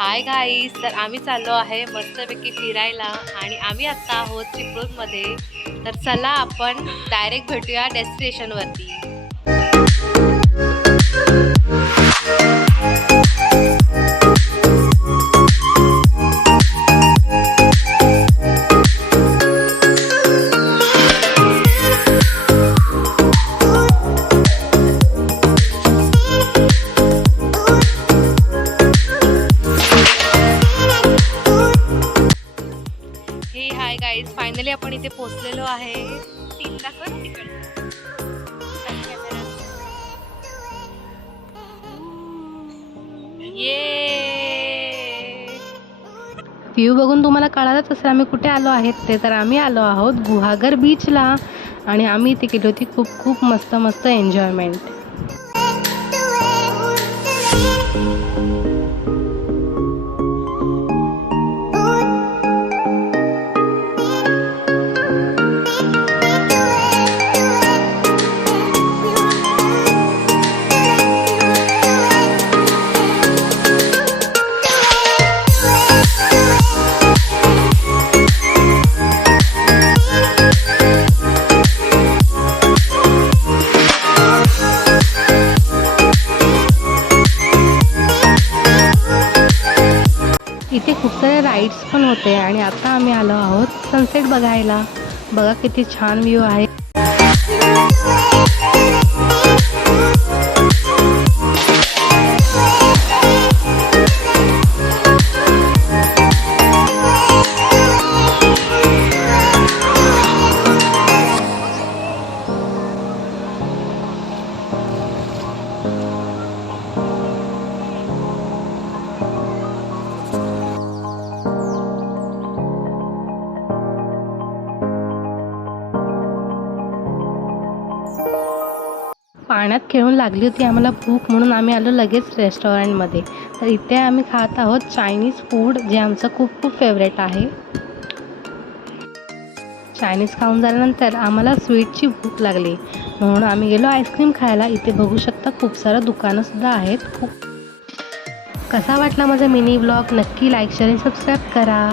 Hi guys, तर आम्ही चाललो आहे मस्तपैकी फिरायला आणि आम्ही आता आहोत चिपळूणमध्ये. तर चला आपण डायरेक्ट भेटूया डेस्टिनेशनवरती. हे हाय गाईज, फायनली आपण इथे पोहोचलेलो आहे. सीन दाखव ना तिकडे. व्ह्यू बघून तुम्हाला कळालंच असेल आम्ही कुठे आलो आहेत ते. तर आम्ही आलो आहोत गुहागर बीचला आणि आम्ही इथे केली होती खूप खूप मस्त मस्त एन्जॉयमेंट. इथे खूप सारे राईड्स पण होते आणि आता आम्ही आलो आहोत सनसेट बघायला. बघा किती छान व्ह्यू आहे. पाण्यात खेळून लागली होती आम्हाला भूक, म्हणून आम्ही आलो लगेच रेस्टॉरंटमध्ये. तर इथे आम्ही खात आहोत चायनीज फूड, जे आमचं खूप खूप फेवरेट आहे. चायनीज खाऊन झाल्यानंतर आम्हाला स्वीटची भूक लागली, म्हणून आम्ही गेलो आईस्क्रीम खायला. इथे बघू शकता खूप सारं दुकानंसुद्धा आहेत. कसा वाटला माझा मिनी ब्लॉग? नक्की लाईक शेअर आणि सबस्क्राईब करा.